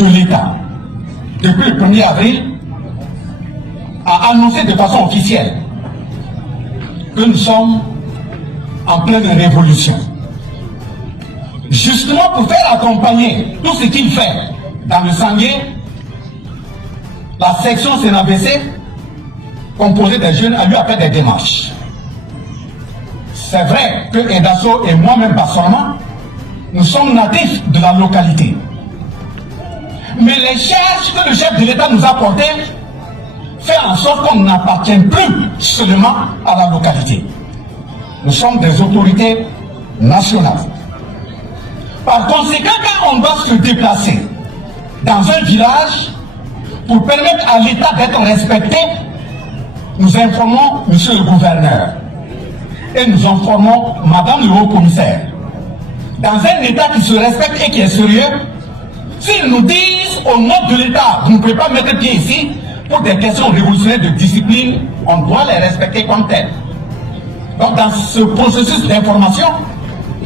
de l'État, depuis le 1er avril, a annoncé de façon officielle que nous sommes en pleine révolution. Justement pour faire accompagner tout ce qu'il fait dans le Sangué, la section CNABC, composée des jeunes, a eu à faire des démarches. C'est vrai que Edasso et moi-même, Bassorama, nous sommes natifs de la localité. Mais les charges que le chef de l'État nous a portées fait en sorte qu'on n'appartient plus seulement à la localité. Nous sommes des autorités nationales. Par conséquent, quand on doit se déplacer dans un village pour permettre à l'État d'être respecté, nous informons monsieur le gouverneur et nous informons madame le haut-commissaire. Dans un État qui se respecte et qui est sérieux, s'ils nous disent au nom de l'État, vous ne pouvez pas mettre pied ici pour des questions révolutionnaires de discipline, on doit les respecter comme telles. Donc dans ce processus d'information,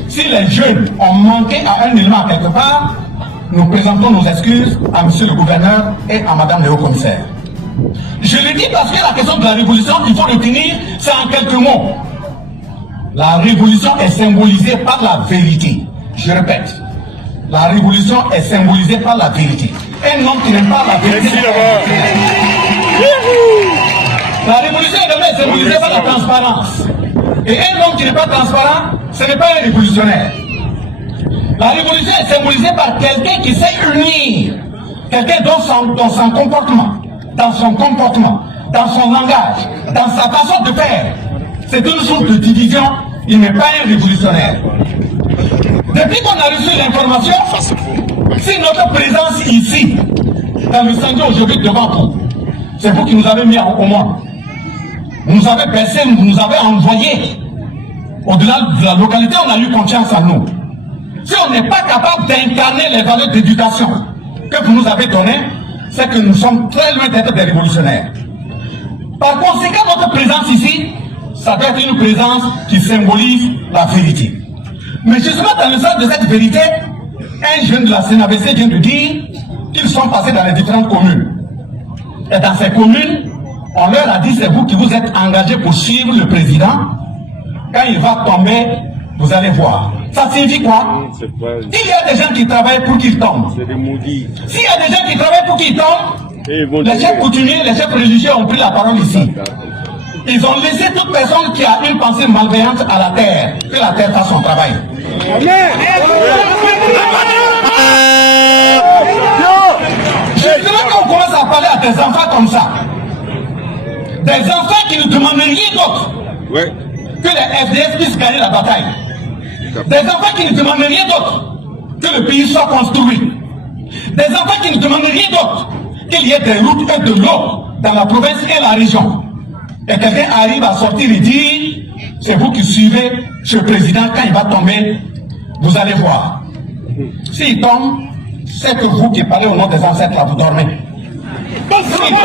si les jeunes ont manqué à un élément quelque part, nous présentons nos excuses à monsieur le gouverneur et à madame le haut-commissaire. Je le dis parce que la question de la révolution, il faut retenir, c'est en quelques mots. La révolution est symbolisée par la vérité. Je répète, la révolution est symbolisée par la vérité. Un homme qui n'aime pas la vérité. La révolution est symbolisée par la transparence. Et un homme qui n'est pas transparent, ce n'est pas un révolutionnaire. La révolution est symbolisée par quelqu'un qui sait unir. Quelqu'un dans son comportement, dans son langage, dans sa façon de faire. C'est une source de division, il n'est pas un révolutionnaire. Depuis qu'on a reçu l'information, si notre présence ici, dans le Sangué aujourd'hui devant vous, c'est vous qui nous avez mis au monde. Vous nous avez percé, vous nous avez envoyé. Au-delà de la localité, on a eu confiance en nous. Si on n'est pas capable d'incarner les valeurs d'éducation que vous nous avez données, c'est que nous sommes très loin d'être des révolutionnaires. Par conséquent, notre présence ici, ça doit être une présence qui symbolise la vérité. Mais justement, dans le sens de cette vérité, un jeune de la CNABC vient de dire qu'ils sont passés dans les différentes communes. Et dans ces communes, on leur a dit, c'est vous qui vous êtes engagés pour suivre le président. Quand il va tomber, vous allez voir. Ça signifie quoi? Il y a des gens qui travaillent pour qu'il tombe. S'il y a des gens qui travaillent pour qu'il tombe, les chefs coutumiers, les chefs religieux ont pris la parole ici. Ils ont laissé toute personne qui a une pensée malveillante à la terre, que la terre fasse son travail. Justement, quand on commence à parler à des enfants comme ça, des enfants qui ne demandent rien d'autre que les FDS puissent gagner la bataille, des enfants qui ne demandent rien d'autre que le pays soit construit, des enfants qui ne demandent rien d'autre qu'il y ait des routes et de l'eau dans la province et la région. Et quelqu'un arrive à sortir et dire, c'est vous qui suivez ce président, quand il va tomber, vous allez voir. S'il tombe, c'est que vous qui parlez au nom des ancêtres, là, vous dormez. S'il tombe,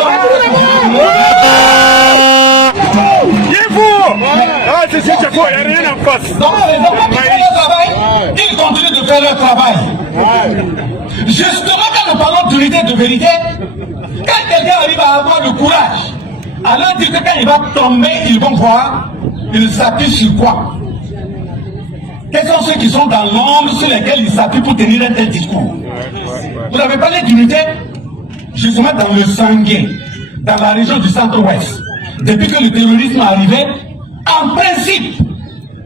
donc les enfants qui font leur travail, ils continuent de faire leur travail. Justement, quand nous parlons d'unité de vérité, quand quelqu'un arrive à avoir le courage, à leur dire que quand il va tomber, ils vont voir, ils s'appuient sur quoi? Quels sont ceux qui sont dans l'ombre sur lesquels ils s'appuient pour tenir un tel discours? Vous avez parlé d'unité, justement dans le Sangué, dans la région du centre-ouest. Depuis que le terrorisme est arrivé, en principe,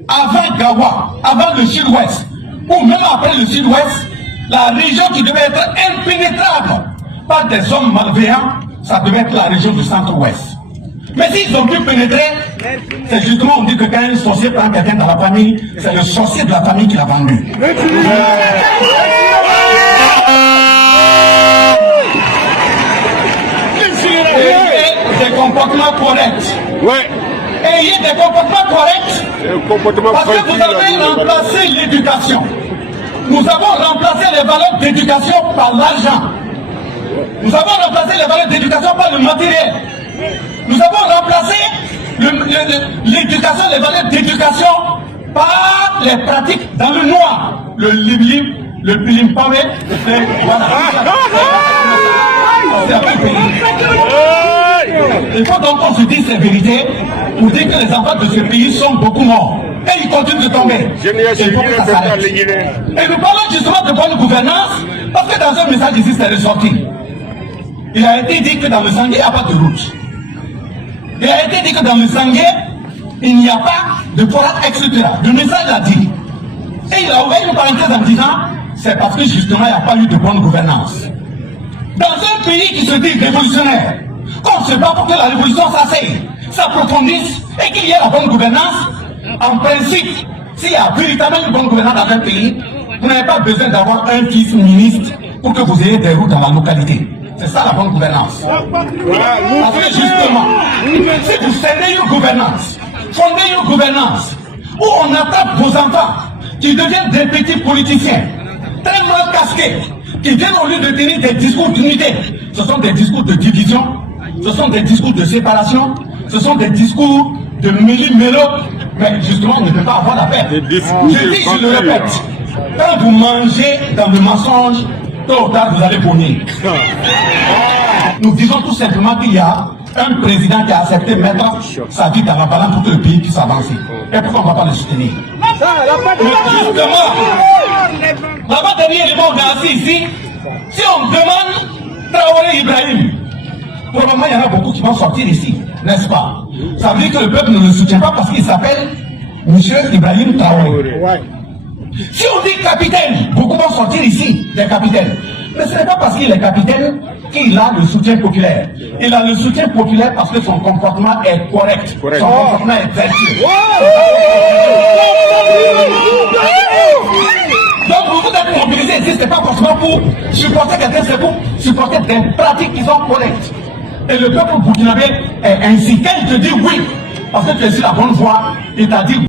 avant Gawa, avant le sud-ouest, ou même après le sud-ouest, la région qui devait être impénétrable par des hommes malveillants, ça devait être la région du centre-ouest. Mais s'ils ont pu pénétrer, c'est justement, on dit que quand un sorcier prend quelqu'un dans la famille, c'est le sorcier de la famille qui l'a vendu. Ayez des comportements corrects. Ayez des comportements corrects. Parce que vous avez remplacé l'éducation. Nous avons remplacé les valeurs d'éducation par l'argent. Nous avons remplacé les valeurs d'éducation par le matériel. Nous avons remplacé l'éducation, les valeurs d'éducation par les pratiques dans le noir. Le liblim, le pilimpamé, voilà. Il faut donc qu'on se dise ces vérités pour dire que les enfants de ce pays sont beaucoup morts. Et ils continuent de tomber. Il faut que ça s'arrête. Et nous parlons justement de bonne gouvernance parce que dans un message ici, c'est ressorti. Il a été dit que dans le Sangué, il n'y a pas de route. Il a été dit que dans le Sangué, il n'y a pas de forage, etc. Le message a dit. Et il a ouvert une parenthèse en disant, c'est parce que justement, il n'y a pas eu de bonne gouvernance. Dans un pays qui se dit révolutionnaire, qu'on se bat pour que la révolution s'asseye, s'approfondisse et qu'il y ait la bonne gouvernance, en principe, s'il y a véritablement une bonne gouvernance dans un pays, vous n'avez pas besoin d'avoir un fils ministre pour que vous ayez des routes dans la localité. C'est ça la bonne gouvernance. Parce que justement, si vous cédez une gouvernance, fondez une gouvernance où on attrape vos enfants qui deviennent des petits politiciens, très mal casqués, qui viennent au lieu de tenir des discours d'unité, ce sont des discours de division, ce sont des discours de séparation, ce sont des discours de méli-mélo, mais justement on ne peut pas avoir la paix. Je dis, je le répète, quand vous mangez dans le mensonge, tôt ou tard vous allez vomir. Nous disons tout simplement qu'il y a un président qui a accepté de mettre sa vie dans la balance pour que le pays puisse avancer. Et pourquoi on ne va pas le soutenir? Justement, l'avant-dernier élément on a assis ici, si on demande Traoré Ibrahim, probablement il y en a beaucoup qui vont sortir ici, n'est-ce pas? Ça veut dire que le peuple ne le soutient pas parce qu'il s'appelle M. Ibrahim Traoré. Si on dit capitaine, beaucoup vont sortir ici, des capitaines. Mais ce n'est pas parce qu'il est capitaine qu'il a le soutien populaire. Il a le soutien populaire parce que son comportement est correct. Son comportement est vertueux. Donc vous êtes mobilisés ici, ce n'est pas forcément pour supporter quelqu'un, c'est pour supporter des pratiques qui sont correctes. Et le peuple burkinabé est ainsi. Quand il te dit oui, parce que tu es sur la bonne voie, il t'a dit